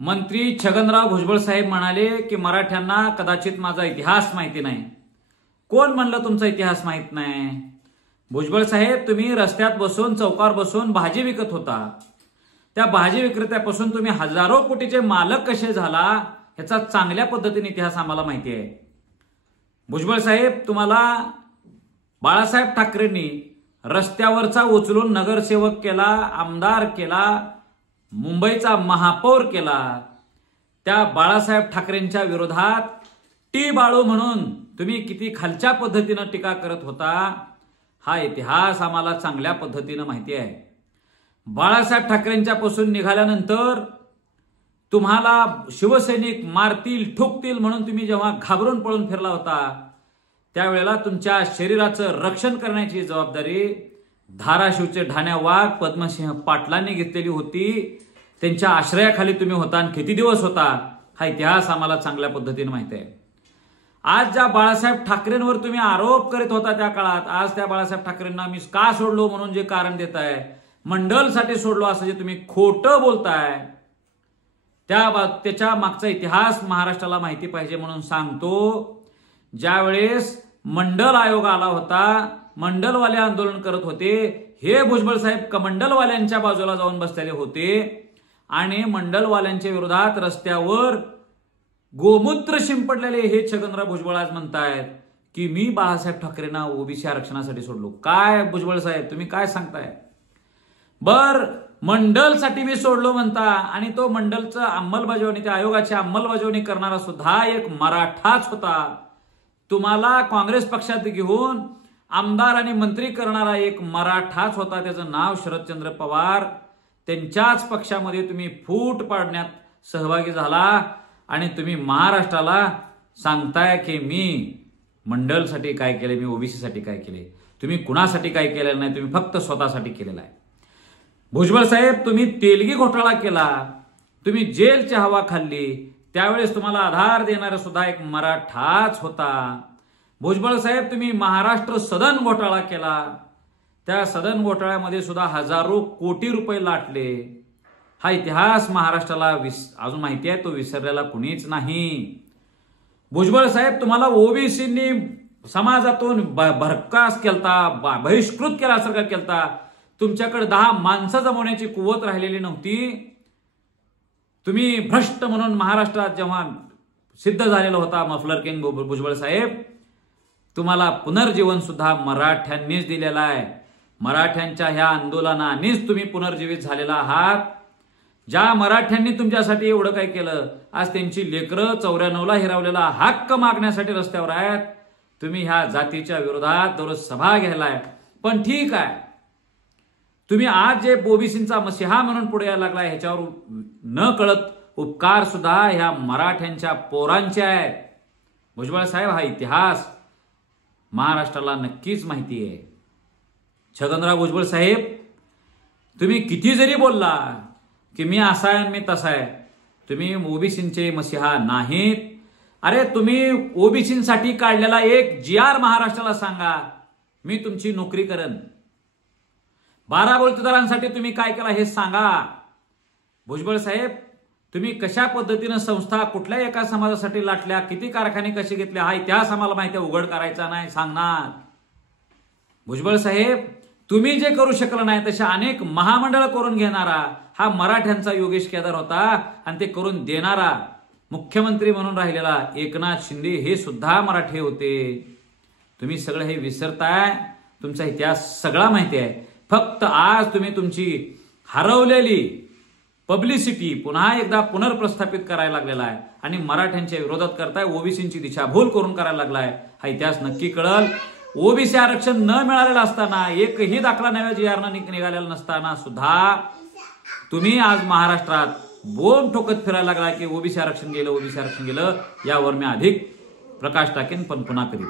मंत्री छगनराव भुजबळ साहेब म्हणाले की मराठ्यांना कदाचित माझा इतिहास माहिती नाही। कोण म्हणलं तुमचा इतिहास माहित नाही? भुजबळ साहेब, तुम्ही रस्त्यात बसून चौकावर बसून भाजी विकत होता। त्या भाजी विक्रेत्यापासून तुम्ही हजारो कोटीचे मालक कसे झाला याचा चांगल्या पद्धतीने इतिहास आम्हाला माहिती आहे। भुजबळ साहेब, तुम्हाला बाळासाहेब ठाकरेंनी रस्त्यावरचा उचलून नगरसेवक केला, आमदार केला, मुंबईचा महापौर केला। त्या बाळासाहेब ठाकरेंच्या विरोधात टी बाळू म्हणून तुम्ही किती खालच्या पद्धतीने टीका करत होता हा इतिहास आम्हाला चांगल्या पद्धतीने माहिती आहे। बाळासाहेब ठाकरेंच्या पासून निघाल्यानंतर तुम्हाला शिवसैनिक मारतील ठोकतील म्हणून तुम्ही जेव्हा घाबरून पळून फिरला होता त्यावेळेला तुमच्या शरीराचं रक्षण करण्याची जबाबदारी धाराशिवचे ढाण्या वाघ पद्मसिंह पाटलांनी घेतलेली होती। त्यांच्या आश्रयाखाली तुम्ही होता आणि किती दिवस होता हा इतिहास आम्हाला चांगल्या पद्धतीने माहिती आहे। आज ज्या बाळासाहेब ठाकरेंवर तुम्ही आरोप करीत होता त्या काळात, आज त्या बाळासाहेब ठाकरेंना मी का सोडलो म्हणून जे कारण देताय, मंडलसाठी सोडलो असं जे तुम्ही खोटं बोलताय, त्याच्या मागचा इतिहास महाराष्ट्राला माहिती पाहिजे म्हणून सांगतो। ज्यावेळेस मंडल आयोग आला होता, मंडलवाले आंदोलन करत होते, हे भुजबळ साहेब मंडलवाल्यांच्या बाजूला जाऊन बसलेले होते आणि मंडलवाल्यांच्या विरोधात रस्त्यावर गोमूत्र शिंपडलेले हे छगनराव भुजबळ आज म्हणतायत की मी बाळासाहेब ठाकरेंना ओबीसी आरक्षणासाठी सोडलो। काय भुजबळ साहेब, तुम्ही काय सांगताय? बर, मंडलसाठी मी सोडलो म्हणता आणि तो मंडलचं अंमलबजावणी, त्या आयोगाची अंमलबजावणी करणारा सुद्धा एक मराठाच होता। तुम्हाला काँग्रेस पक्षात घेऊन आमदार आणि मंत्री करणारा एक मराठाच होता, त्याचं नाव शरदचंद्र पवार। त्यांच्याच पक्षामध्ये तुम्ही फूट पाडण्यात सहभागी झाला आणि तुम्ही महाराष्ट्राला सांगताय की मी मंडलसाठी काय केले, मी ओबीसी साठी काय केले। तुम्ही कुणासाठी काय केलेलं नाही, तुम्ही फक्त स्वतःसाठी केलेलं आहे। भुजबळ साहेब, तुम्ही तेलगी घोटाळा केला, तुम्ही जेलची हवा खाल्ली, त्यावेळेस तुम्हाला आधार देणारा सुद्धा एक मराठाच होता। भुजबळ साहेब, तुम्ही महाराष्ट्र सदन घोटाळा केला, त्या सदन घोटाळ्यामध्ये सुद्धा हजारो कोटी रुपये लाटले। हा इतिहास महाराष्ट्राला अजून माहिती आहे, तो विसरलेला कुणीच नाही। भुजबळ साहेब, तुम्हाला ओबीसींनी समाजातून बरखास्त केलता, बहिष्कृत केल्यासारखा केलता। तुमच्याकडे 10 माणसं जमवण्याची कुवत राहिलेली नव्हती। तुम्ही भ्रष्ट म्हणून महाराष्ट्रात जेव्हा सिद्ध झालेला होता मफलर किंग भुजबळ साहेब, तुम्हाला पुनर्जीवन सुद्धा मराठ्यांनीच दिलेला आहे। मराठ्यांच्या ह्या आंदोलनानेच तुम्ही पुनर्जीवित झालेला आहात। ज्या मराठ्यांनी तुमच्यासाठी एवढं काय केलं, आज त्यांची लेकरं 94ला हिरावलेला हक्क मागण्यासाठी रस्त्यावर आहेत। तुम्ही ह्या जातीच्या विरोधात दररोज सभा घ्यायलाय, पण ठीक आहे, तुम्ही आज जे ओबीसींचा मसिहा म्हणून पुढे यायला लागलाय ह्याच्यावर न कळत उपकार सुद्धा ह्या मराठ्यांच्या पोरांचे आहेत। भुजबळ साहेब, हा इतिहास महाराष्ट्राला नक्कीच माहिती आहे। छगनराव भुजबळ साहेब, तुम्ही किती जरी बोलला की मी असा आहे मी तसा आहे, तुम्ही ओबीसींचे मसिहा नाहीत। अरे, तुम्ही ओबीसींसाठी काढलेला एक GR महाराष्ट्राला सांगा, मी तुमची नोकरी करेन। 12 बलुतेदारांसाठी तुम्ही काय केला हे सांगा। भुजबळ साहेब, तुम्ही कशा पद्धतीने संस्था कुठल्या एका समाजासाठी लाटल्या, किती कारखाने कसे घेतले हा इतिहास आम्हाला माहिती आहे, उघड करायचा नाही, सांगणार। भुजबळ साहेब, तुम्ही जे करू शकला नाही तशा अनेक महामंडळ करून घेणारा हा मराठ्यांचा योगेश केदार होता आणि ते करून देणारा मुख्यमंत्री म्हणून राहिलेला एकनाथ शिंदे हे सुद्धा मराठी होते। तुम्ही सगळं हे विसरताय, तुमचा इतिहास सगळा माहिती आहे। फक्त आज तुम्ही तुमची हरवलेली पब्लिसिटी पुन्हा एकदा पुनर्प्रस्थापित करायला लागलेला आहे आणि मराठ्यांच्या विरोधात करताय, ओबीसींची दिशाभूल करून करायला लागलाय। हा इतिहास नक्की कळल। ओबीसी आरक्षण न मिळालेलं असताना, एकही दाखला नव्या GR निघालेला नसताना सुद्धा तुम्ही आज महाराष्ट्रात बोंब ठोकत फिरायला लागला की ओबीसी आरक्षण गेलं, ओबीसी आरक्षण गेलं। यावर मी अधिक प्रकाश टाकेन, पण पुन्हा करीत